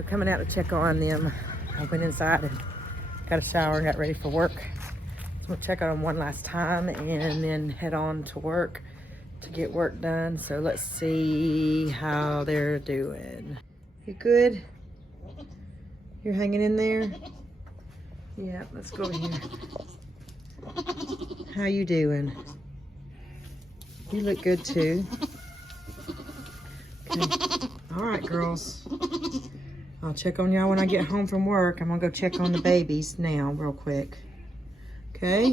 So coming out to check on them. I went inside and got a shower and got ready for work. So I'm gonna check on them one last time and then head on to work to get work done. So let's see how they're doing. You good? You're hanging in there? Yeah, let's go over here. How you doing? You look good too. Okay. All right, girls. I'll check on y'all when I get home from work. I'm gonna go check on the babies now real quick. Okay?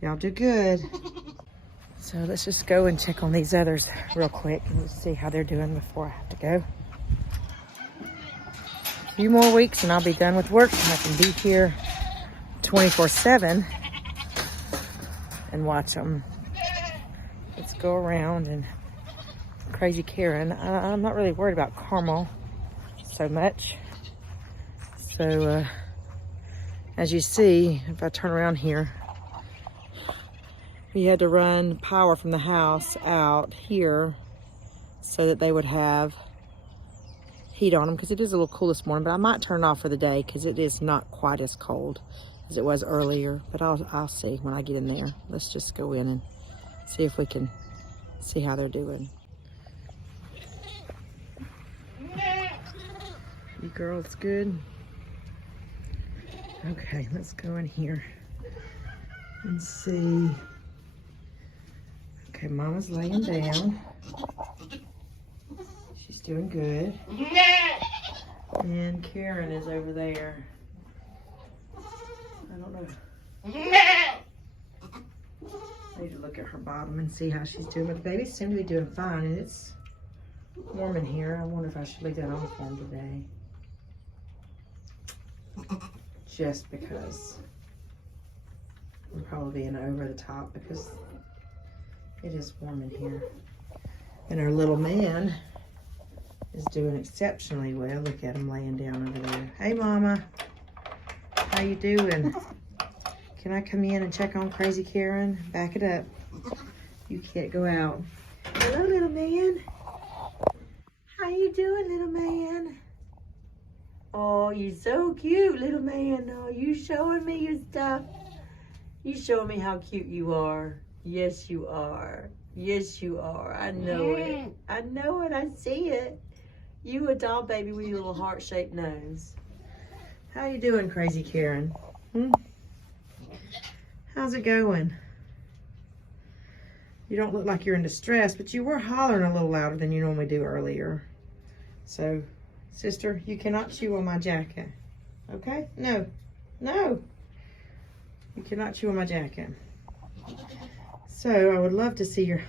Y'all do good. So let's just go and check on these others real quick and see how they're doing before I have to go. A few more weeks and I'll be done with work and I can be here 24/7 and watch them. Let's go around and Crazy Karen. I'm not really worried about Carmel so much. So as you see, if I turn around here, we had to run power from the house out here so that they would have heat on them because it is a little cool this morning, but I might turn it off for the day because it is not quite as cold as it was earlier, but I'll see when I get in there. Let's just go in and see if we can see how they're doing. You girls good? Okay, let's go in here and see. Okay, Mama's laying down. She's doing good. And Karen is over there. I don't know. I need to look at her bottom and see how she's doing. But the babies seem to be doing fine, and it's warm in here. I wonder if I should leave that on for them today. Just because I'm probably being over the top because it is warm in here. And our little man is doing exceptionally well. Look at him laying down over there. Hey, Mama. How you doing? Can I come in and check on Crazy Karen? Back it up. You can't go out. Hello, little man. How you doing, little man? Oh, you're so cute, little man. Oh, you showing me your stuff. You showing me how cute you are. Yes, you are. Yes, you are. I know it. I know it. I see it. You a doll baby with your little heart-shaped nose. How you doing, Crazy Karen? How's it going? You don't look like you're in distress, but you were hollering a little louder than you normally do earlier. So, sister, you cannot chew on my jacket. Okay? No. No. You cannot chew on my jacket. So, I would love to see your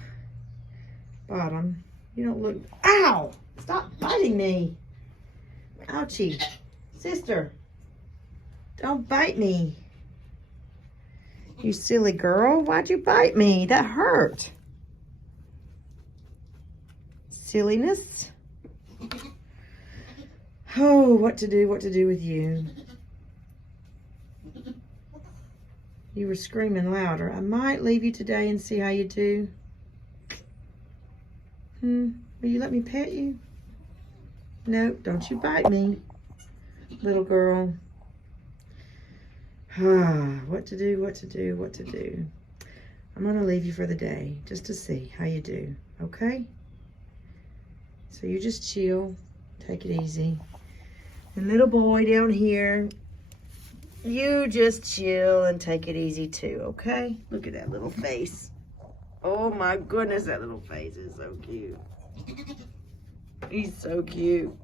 bottom. You don't look... Ow! Stop biting me. Ouchie. Sister. Don't bite me. You silly girl. Why'd you bite me? That hurt. Silliness. Oh, what to do with you. You were screaming louder. I might leave you today and see how you do. Will you let me pet you? No, don't you bite me, little girl. What to do. I'm gonna leave you for the day just to see how you do, okay? So you just chill, take it easy. And little boy down here, you just chill and take it easy too, okay? Look at that little face. Oh my goodness, that little face is so cute. He's so cute.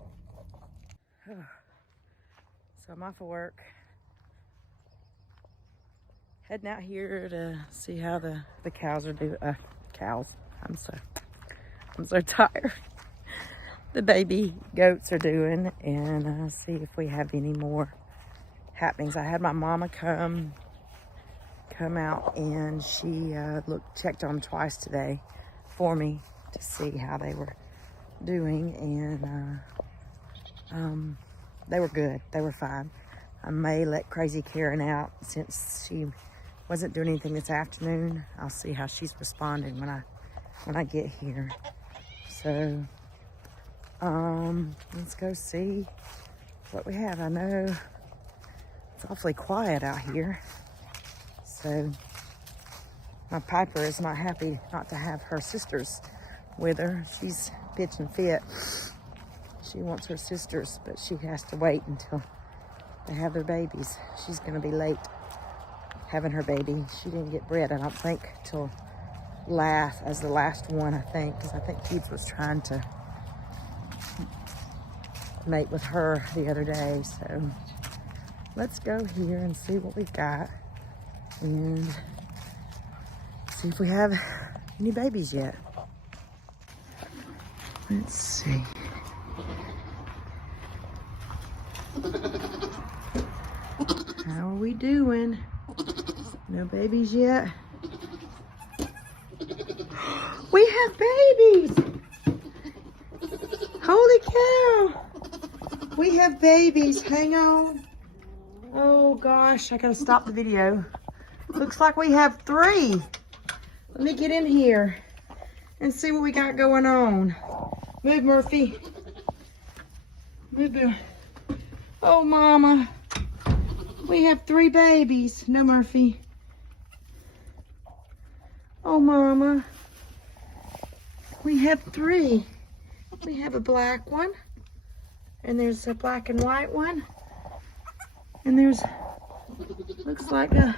So I'm off of work. Heading out here to see how the cows are doing. Cows. I'm so tired. The baby goats are doing, and see if we have any more happenings. I had my mama come out, and she checked on them twice today for me to see how they were doing, and they were good. They were fine. I may let Crazy Karen out since she wasn't doing anything this afternoon. I'll see how she's responding when I get here. So Let's go see what we have. I know it's awfully quiet out here, so my Piper is not happy not to have her sisters with her. She's pitching fit. She wants her sisters, but she has to wait until they have their babies. She's gonna be late having her baby. She didn't get bred, I don't think, till the last one, I think, because I think Keith was trying to mate with her the other day. So let's go here and see what we've got and see if we have any babies yet. Let's see. How are we doing? No babies yet? We have babies! Holy cow! We have babies. Hang on. Oh gosh, I gotta stop the video. Looks like we have 3. Let me get in here and see what we got going on. Move, Murphy. Move, Bill. Oh, Mama. We have 3 babies. No, Murphy. Oh, Mama. We have 3. We have a black one. And there's a black and white one. And there's, looks like a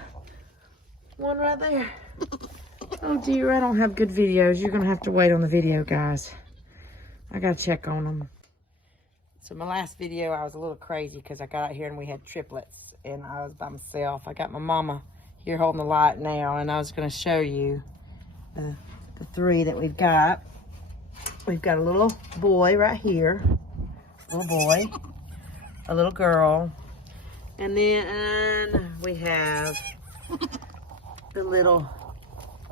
one right there. Oh dear, I don't have good videos. You're gonna have to wait on the video, guys. I gotta check on them. So my last video, I was a little crazy because I got out here and we had triplets and I was by myself. I got my mama here holding the light now, and I was gonna show you the 3 that we've got. We've got a little boy right here, little boy, a little girl, and then we have the little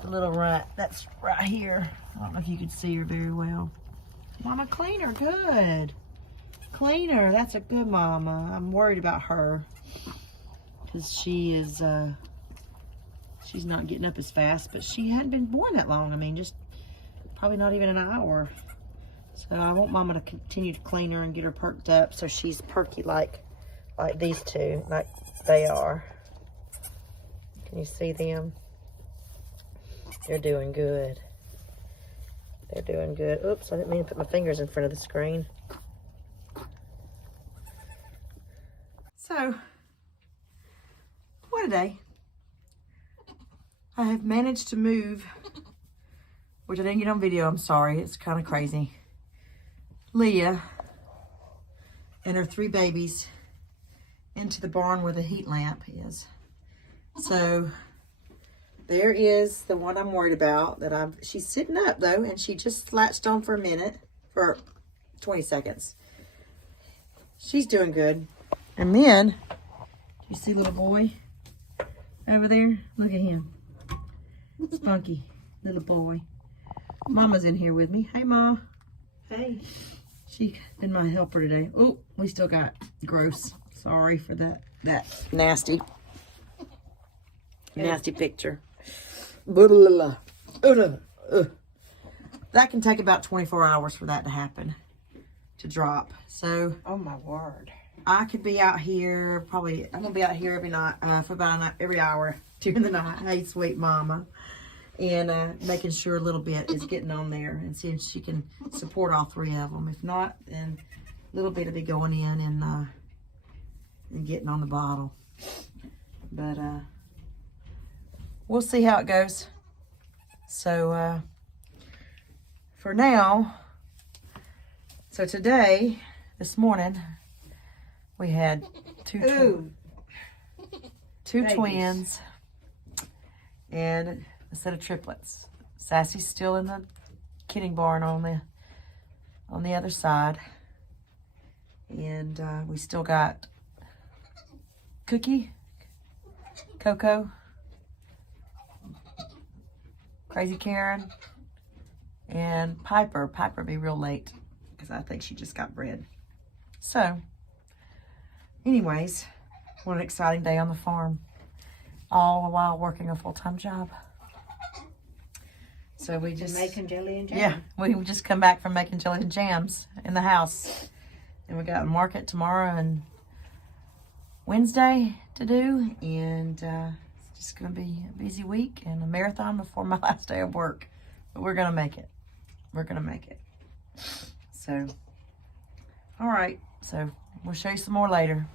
runt that's right here. I don't know if you can see her very well. Mama, clean her. Good. Clean her. That's a good mama. I'm worried about her because she is, she's not getting up as fast, but she hadn't been born that long. I mean, just probably not even an hour. So I want Mama to continue to clean her and get her perked up so she's perky like these 2, like they are. Can you see them? They're doing good. They're doing good. Oops, I didn't mean to put my fingers in front of the screen. So, what a day. I have managed to move, which I didn't get on video, I'm sorry. It's kind of crazy. Leah and her 3 babies into the barn where the heat lamp is. So, there is the one I'm worried about that she's sitting up though, and she just latched on for a minute, for 20 seconds. She's doing good. And then, you see little boy over there? Look at him. Spunky little boy. Mama's in here with me. Hey, Ma. Hey. She's been my helper today. Oh, we still got gross. Sorry for that nasty picture. That can take about 24 hours for that to happen, to drop. So, Oh my word. I could be out here, I'm gonna be out here every night, for about every hour during the night. Hey, sweet mama. And making sure a little bit is getting on there and seeing if she can support all 3 of them. If not, then a little bit will be going in and getting on the bottle. But we'll see how it goes. So for now, so today, this morning, we had 2 twins and a set of triplets. Sassy's still in the kidding barn on the other side. And we still got Cookie, Coco, Crazy Karen, and Piper. Piper be real late because I think she just got bred. So, anyways, what an exciting day on the farm. All the while working a full-time job. So we just making jelly and jam. yeah, we just come back from making jelly and jams in the house, and we got a market tomorrow and Wednesday to do, and it's just gonna be a busy week and a marathon before my last day of work. But we're gonna make it. We're gonna make it. So, all right. So we'll show you some more later.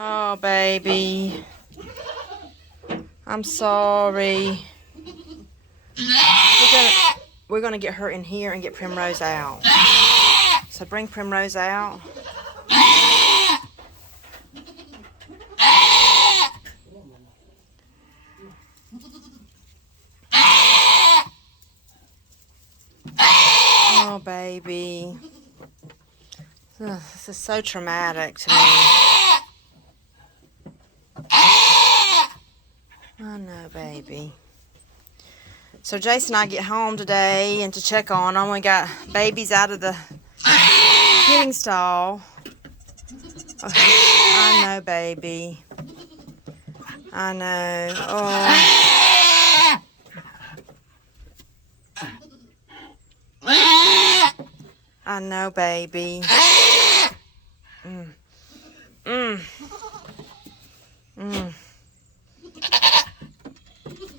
Oh, baby. I'm sorry. We're gonna get her in here and get Primrose out. So bring Primrose out. Oh, baby. Ugh, this is so traumatic to me. I know, baby. So Jason and I get home today and to check on them. We got babies out of the kidding stall. Oh, I know, baby. I know. Oh. I know, baby. Mm. Mm. Mm.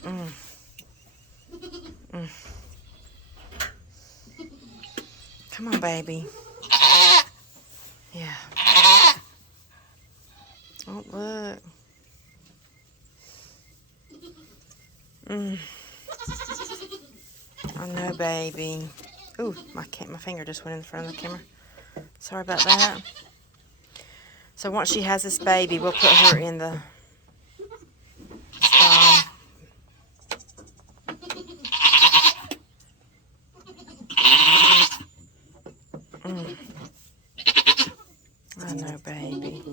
Mm. Mm. Come on, baby. Yeah. Oh, look. I know, baby. Ooh, my finger just went in front of the camera. Sorry about that. So once she has this baby, we'll put her in the stall. I know, baby.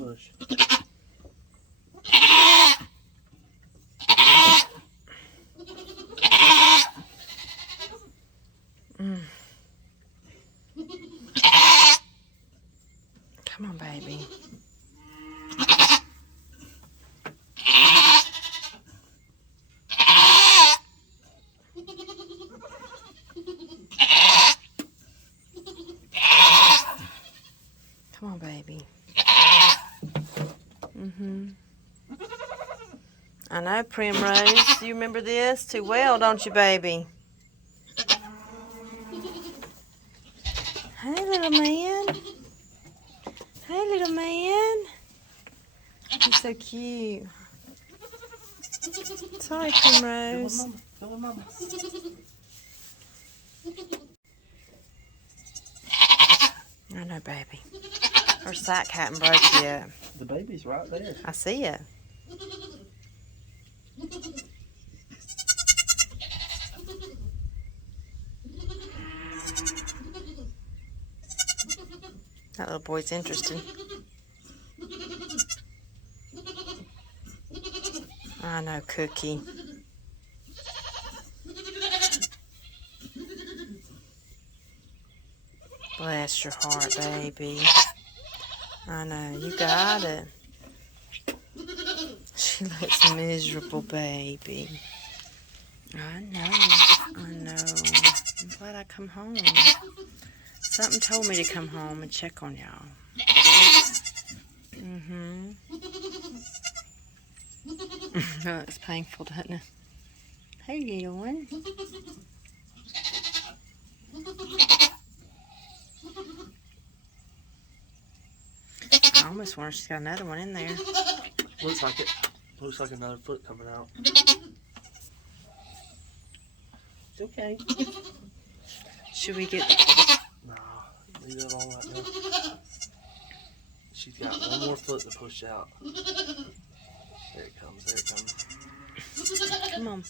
Come on, baby. Come on, baby. I know, Primrose. You remember this too well, don't you, baby? Hey, little man. Hey, little man. He's so cute. Sorry, Primrose. I know, baby. Her sack hadn't broke yet. The baby's right there. I see it. That little boy's interested. I know, Cookie. Bless your heart, baby. I know, you got it. She looks miserable, baby. I know. I'm glad I come home. Something told me to come home and check on y'all. Mm-hmm. Oh, it's painful, doesn't it? How you doing? I almost wonder if she's got another one in there. Looks like it. Looks like another foot coming out. It's okay. Should we get... Nah, leave it all right now. She's got one more foot to push out. There it comes, there it comes. Come on.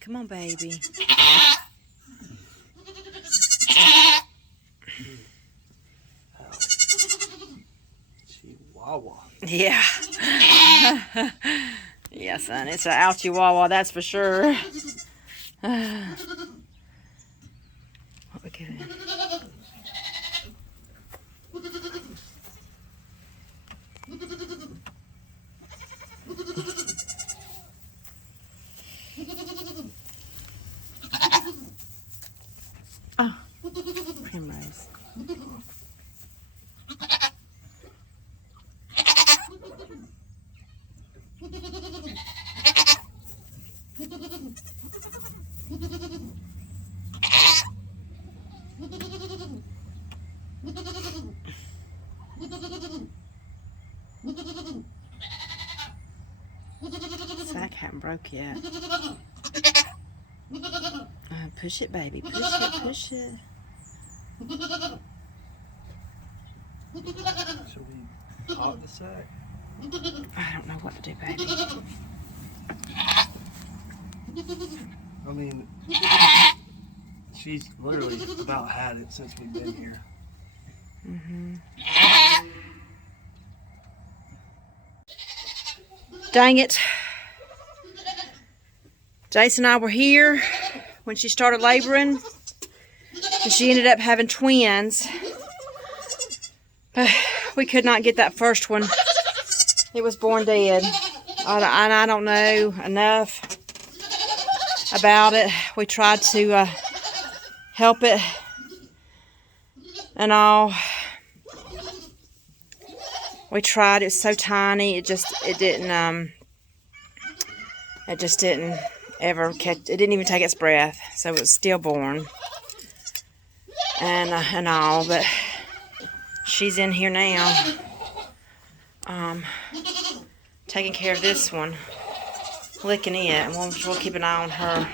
Come on, baby. Chihuahua. Yeah. Yeah, son, it's an ouchie wawa, that's for sure. What we doing? Oh, Primrose. Sack hadn't broke yet. Push it, baby. Push it, push it. Should we pop the sack? I don't know what to do, baby. I mean, she's literally about had it since we've been here. Mm-hmm. Dang it. Jason and I were here when she started laboring, and she ended up having twins. But we could not get that first one. It was born dead. And I don't know enough about it. We tried to help it and all. We tried. It was so tiny. It just didn't ever catch. It didn't even take its breath. So it was stillborn and all. But she's in here now, taking care of this one, licking it, and we'll keep an eye on her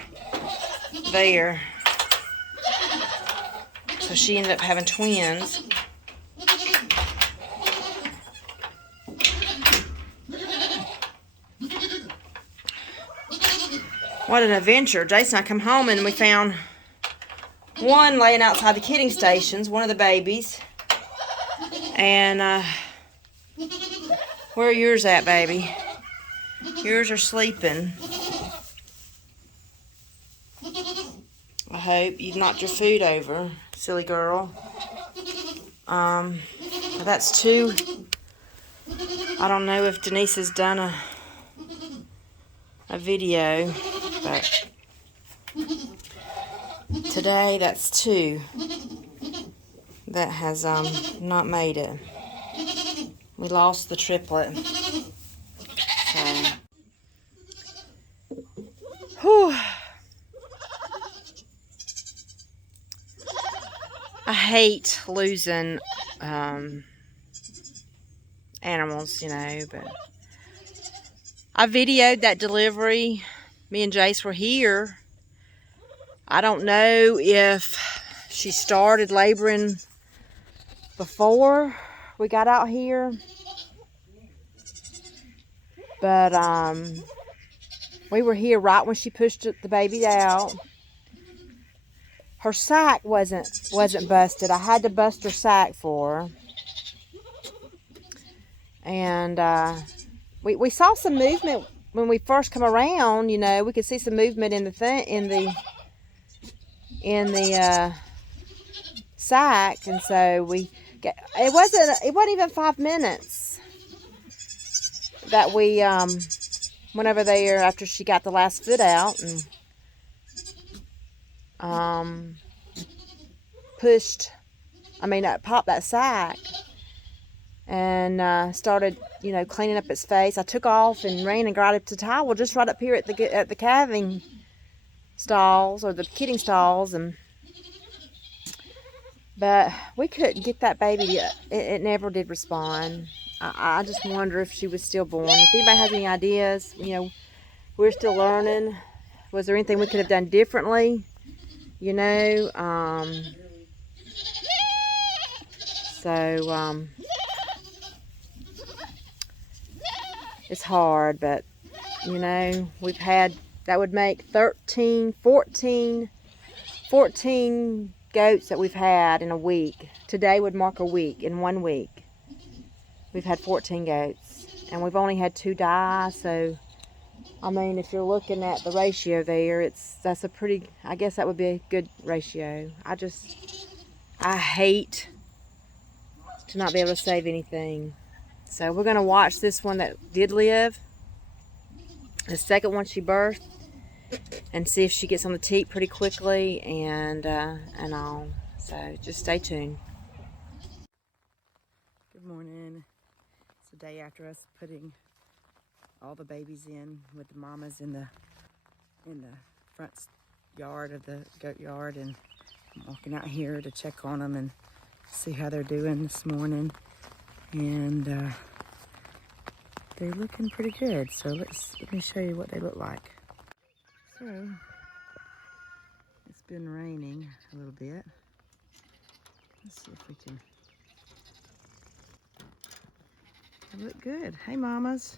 there. So she ended up having twins. What an adventure. Jason and I come home and we found one laying outside the kidding stations, one of the babies. And where are yours at, baby? Yours are sleeping. I hope you've knocked your food over, silly girl. That's two. I don't know if Denise has done a video, but today that's two that has not made it. We lost the triplet. So, whew. I hate losing animals, you know, but I videoed that delivery. Me and Jace were here. I don't know if she started laboring before we got out here, but we were here right when she pushed the baby out. Her sack wasn't busted. I had to bust her sack for her. And we saw some movement when we first come around, you know, we could see some movement in the sack, and so it wasn't even 5 minutes that we went over there after she got the last foot out and popped that sack and started, you know, cleaning up its face. I took off and ran and got it to towel just right up here at the calving stalls, or the kidding stalls, but we couldn't get that baby. It never did respond. I just wonder if she was stillborn. If anybody has any ideas, you know, we're still learning. Was there anything we could have done differently? You know, it's hard, but you know, that would make 13, 14 goats that we've had in a week. Today would mark a week. In 1 week, we've had 14 goats, and we've only had 2 die. So, I mean, if you're looking at the ratio there, that's a pretty, I guess that would be a good ratio. I hate to not be able to save anything. So we're gonna watch this one that did live, the second one she birthed, and see if she gets on the teat pretty quickly, and all. So just stay tuned. Good morning. It's the day after us putting all the babies in with the mamas in the front yard of the goat yard, and I'm walking out here to check on them and see how they're doing this morning, and they're looking pretty good. So let me show you what they look like. So it's been raining a little bit. Let's see if we can. They look good. Hey, mamas.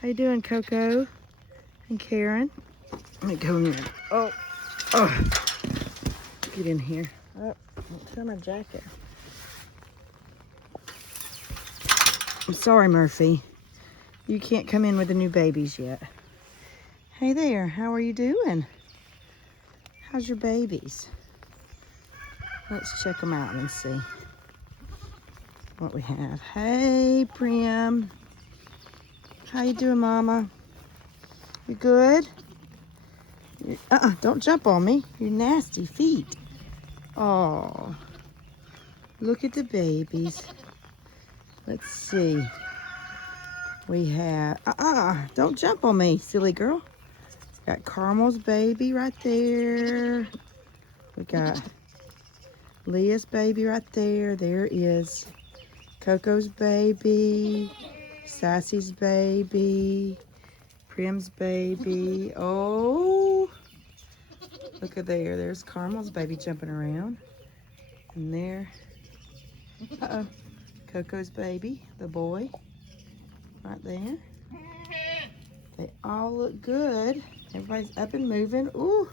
How you doing, Coco and Karen? Let me go in. Oh, get in here. Oh, don't tear my jacket. I'm sorry, Murphy. You can't come in with the new babies yet. Hey there, how are you doing? How's your babies? Let's check them out and see what we have. Hey, Prim. How you doing, Mama? You good? Don't jump on me. Your nasty feet. Oh, look at the babies. Let's see. We have, don't jump on me, silly girl. Got Caramel's baby right there. We got Leah's baby right there. There is Coco's baby, Sassy's baby, Prim's baby. Oh, look at there. There's Caramel's baby jumping around. And there, Coco's baby, the boy, right there. They all look good. Everybody's up and moving. Ooh,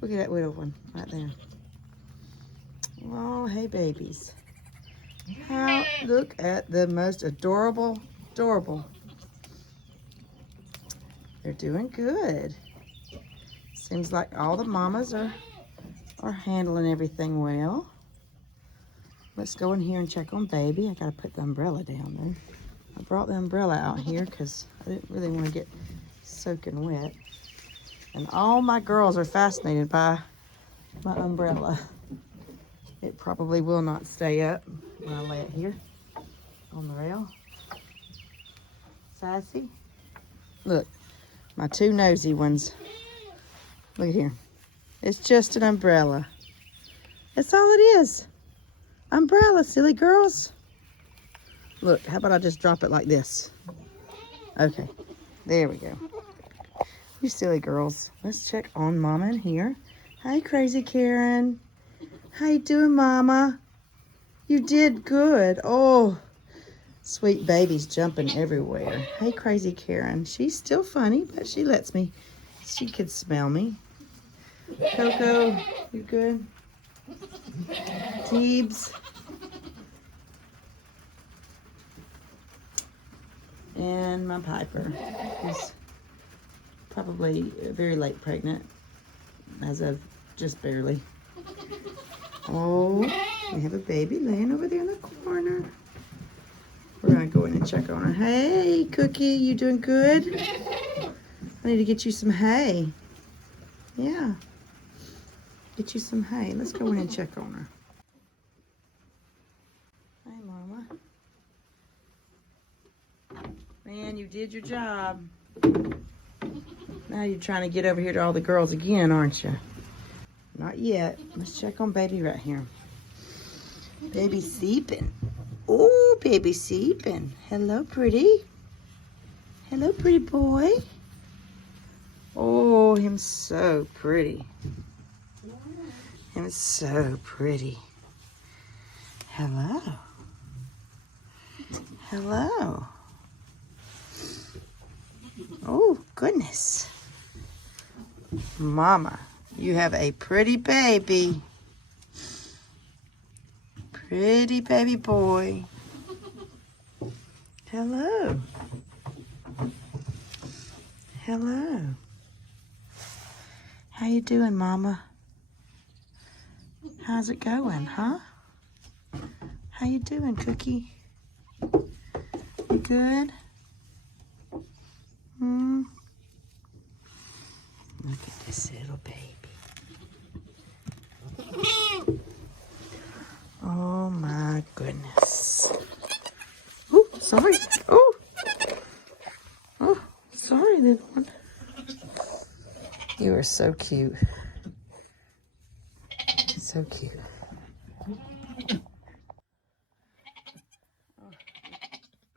look at that little one right there. Oh, hey, babies. Look at the most adorable. They're doing good. Seems like all the mamas are handling everything well. Let's go in here and check on baby. I gotta put the umbrella down there. I brought the umbrella out here because I didn't really want to get soaking wet. And all my girls are fascinated by my umbrella. It probably will not stay up when I lay it here on the rail. Sassy. Look, my 2 nosy ones. Look here. It's just an umbrella. That's all it is. Umbrella, silly girls. Look, how about I just drop it like this? Okay, there we go. You silly girls. Let's check on Mama in here. Hi, Crazy Karen. How you doing, Mama? You did good. Oh, sweet baby's jumping everywhere. Hey, Crazy Karen. She's still funny, but she lets me. She could smell me. Coco, you good? Teebs. And my Piper is probably very late pregnant, as of just barely. Oh, we have a baby laying over there in the corner. We're gonna go in and check on her. Hey, Cookie, you doing good? I need to get you some hay. Yeah. Get you some hay. Let's go in and check on her. Hey, Mama. Man, you did your job. Now you're trying to get over here to all the girls again, aren't you? Not yet. Let's check on baby right here. Baby sleeping. Oh, baby sleeping. Hello, pretty. Hello, pretty boy. Oh, him so pretty. Him so pretty. Hello. Hello. Oh, goodness. Mama, you have a pretty baby. Pretty baby boy. Hello. Hello. How you doing, Mama? How's it going, huh? How you doing, Cookie? You good? Look at this little baby. Oh my goodness. Oh, sorry. Oh. Oh, sorry, little one. You are so cute. So cute. Oh,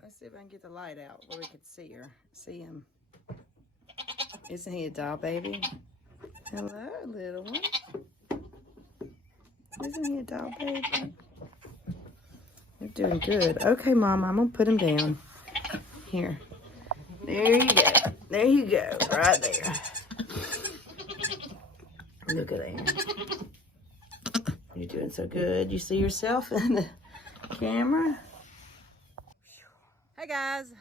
let's see if I can get the light out where we could see her. See him. Isn't he a doll baby? Hello, little one. Isn't he a doll baby? You're doing good. Okay, Mama, I'm going to put him down. Here. There you go. There you go. Right there. Look at that. You're doing so good. You see yourself in the camera? Hey, guys.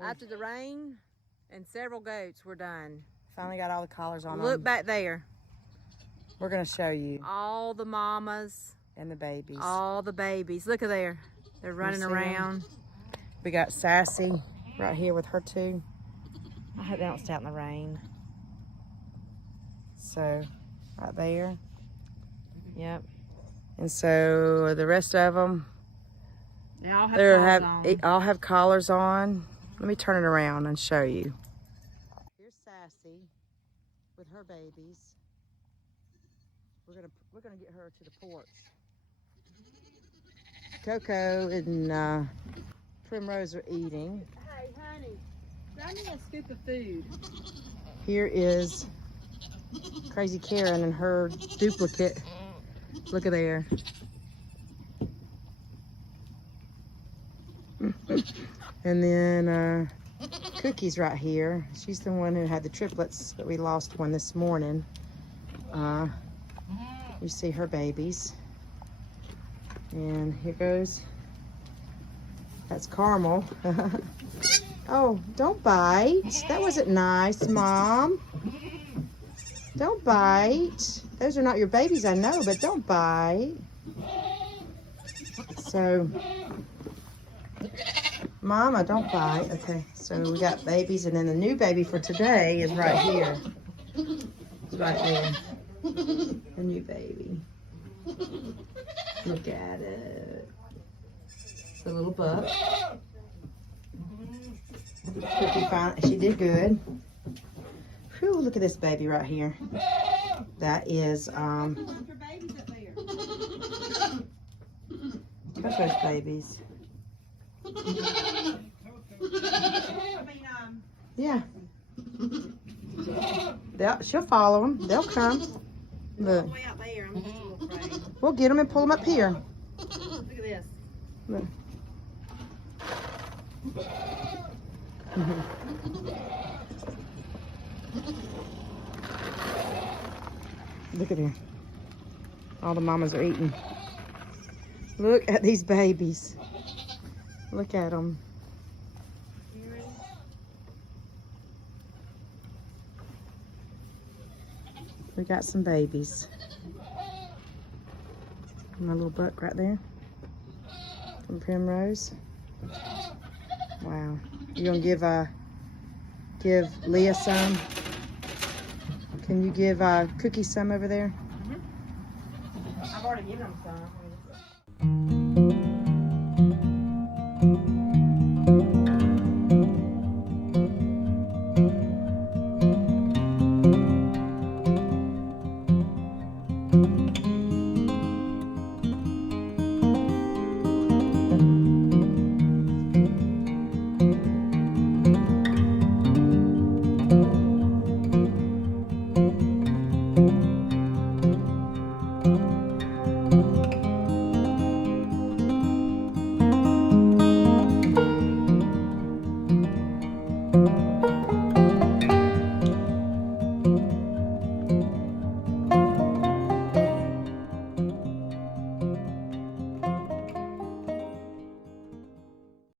After the rain and several goats, we're done. Finally got all the collars on them. Look back there. We're going to show you. All the mamas. And the babies. All the babies. Look at there. They're running around. We got Sassy right here with her too. I hope they don't stay out in the rain. So, right there. Yep. And so the rest of them, they all have collars on. Let me turn it around and show you. Here's Sassy with her babies. We're gonna get her to the porch. Coco and Primrose are eating. Hey, honey, grab me a scoop of food. Here is Crazy Karen and her duplicate. Look at there. And then Cookie's right here. She's the one who had the triplets, but we lost one this morning. You see her babies. And here goes. That's Caramel. Oh, don't bite. That wasn't nice, Mom. Don't bite. Those are not your babies, I know, but don't bite. So, Mama, don't bite. Okay, so we got babies, and then the new baby for today is right here. It's right there. The new baby. Look at it. It's a little buck. She did good. Whew, look at this baby right here. That is Coco's babies. Yeah. She'll follow them. They'll come. Look. We'll get them and pull them up here. Look at this. Look. Look at her. All the mamas are eating. Look at these babies. Look at them. We got some babies. My little buck right there from Primrose. Wow. You gonna give Leah some? Can you give Cookie some over there? I've already given them some.